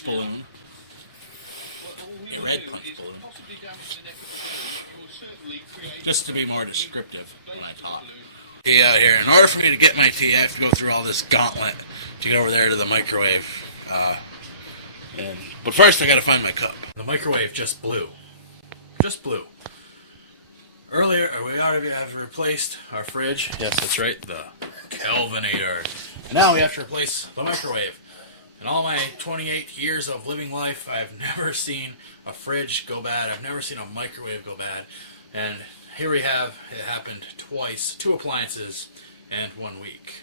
punch balloon. A red punch balloon. Just to be more descriptive when I talk. Tea out here. In order for me to get my tea, I have to go through all this gauntlet to get over there to the microwave. But first, I gotta find my cup. The microwave just blew. Just blew. Earlier, we already have replaced our fridge. Yes, that's right, the Kelvinator. And now we have to replace the microwave. In all my 28 years of living life, I've never seen a fridge go bad. I've never seen a microwave go bad. And here we have, it happened twice, 2 appliances and 1 week.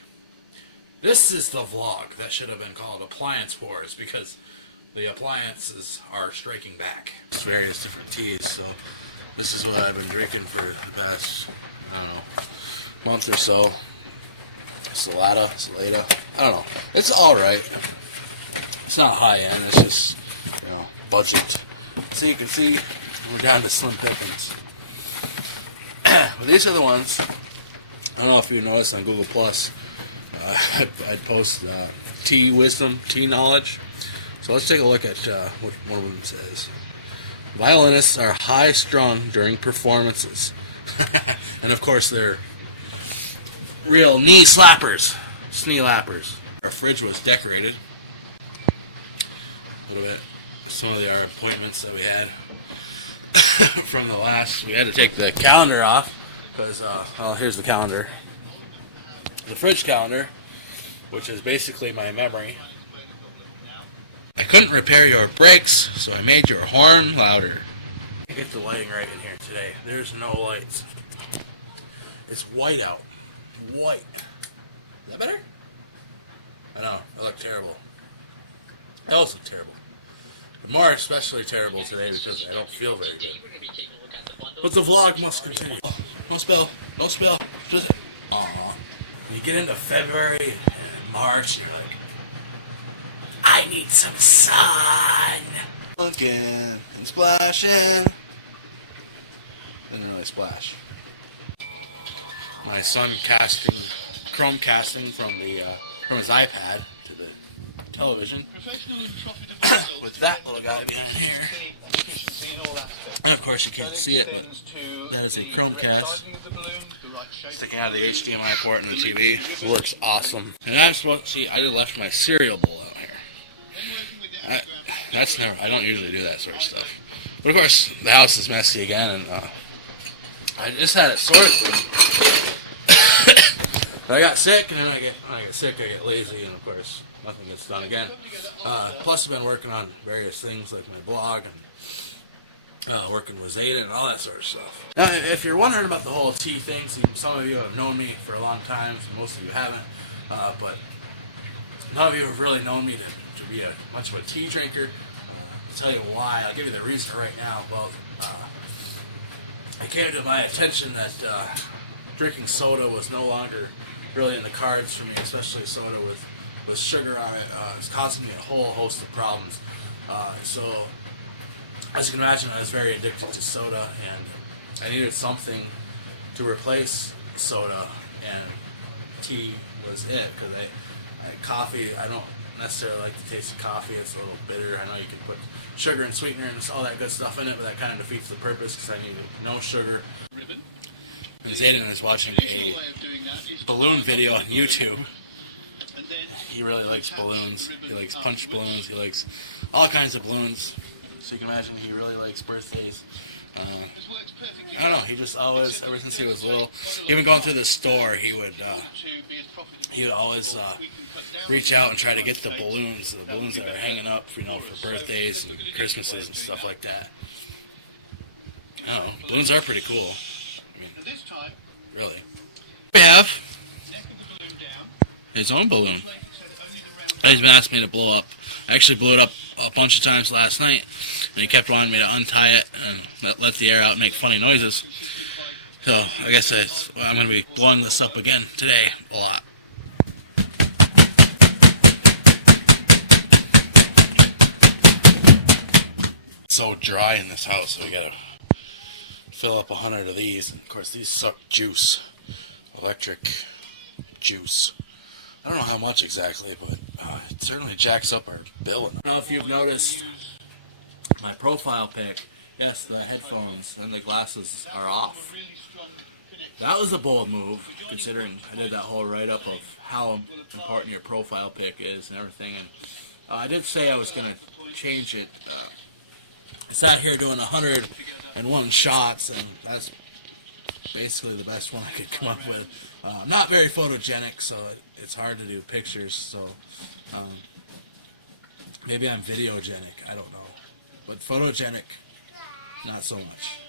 This is the vlog that should have been called Appliance Wars, because the appliances are striking back. It's various different teas, so this is what I've been drinking for the past, I don't know, month or so. Salada, I don't know. It's alright. It's not high end, it's just, budget. So you can see, we're down to slim pickings. But these are the ones, I don't know if you noticed on Google Plus, I'd post tea wisdom, tea knowledge. So let's take a look at what one of them says. Violinists are high-strung during performances. And of course they're real knee slappers, snee lappers. Our fridge was decorated a little bit. Some of our appointments that we had from the last, we had to take the calendar off because, well, here's the calendar. The fridge calendar, which is basically my memory. I couldn't repair your brakes, so I made your horn louder. I get the lighting right in here today. There's no lights. It's white out. White. Is that better? I know. I look terrible. I also look terrible. But more especially terrible today because I don't feel very good. But the vlog must continue. Oh, don't spill. Don't spill. Just... Aww. When you get into February and March, you're like, I need some sun. Looking and splashing. Didn't really splash. My son casting, Chromecasting from his iPad to the television. With that little guy behind here. And of course you can't see it, but that is a Chromecast sticking out of the HDMI port in the TV. It works awesome. And I'm supposed to see, I just left my cereal bowl out here. I don't usually do that sort of stuff. But of course, the house is messy again, and I just had it sorted. But I got sick, and then when I get sick, I get lazy, and of course, nothing gets done again. Plus, I've been working on various things like my blog and working with Zeta and all that sort of stuff. Now, if you're wondering about the whole tea thing, some of you have known me for a long time, most of you haven't, but none of you have really known me to be much of a tea drinker. I'll tell you why. I'll give you the reason right now. Well, it came to my attention that drinking soda was no longer really in the cards for me, especially soda with sugar on it. It's causing me a whole host of problems. So, as you can imagine, I was very addicted to soda, and I needed something to replace soda, and tea was it, because coffee, I don't necessarily like the taste of coffee. It's a little bitter. I know you can put sugar and sweetener and all that good stuff in it, but that kind of defeats the purpose because I need no sugar. And Zayden is watching a balloon video on YouTube. He really likes balloons. He likes punch balloons. He likes all kinds of balloons. So you can imagine he really likes birthdays. I don't know. He just always, ever since he was little, even going through the store, he would always reach out and try to get the balloons that are hanging up, for birthdays and Christmases and stuff like that. I don't know. Balloons are pretty cool. I mean, really. We have his own balloon. He's been asking me to blow up. I actually blew it up a bunch of times last night, and he kept wanting me to untie it and let the air out and make funny noises. So I guess I'm going to be blowing this up again today a lot. It's so dry in this house, so we got to fill up 100 of these. And of course, these suck juice, electric juice. I don't know how much exactly, but It certainly jacks up our bill. I don't know if you've noticed my profile pic. Yes, the headphones and the glasses are off. That was a bold move, considering I did that whole write-up of how important your profile pic is and everything. And I did say I was going to change it. I sat here doing 101 shots, and that's basically the best one I could come up with. Not very photogenic, so it's hard to do pictures. So maybe I'm videogenic. I don't know, but photogenic, not so much.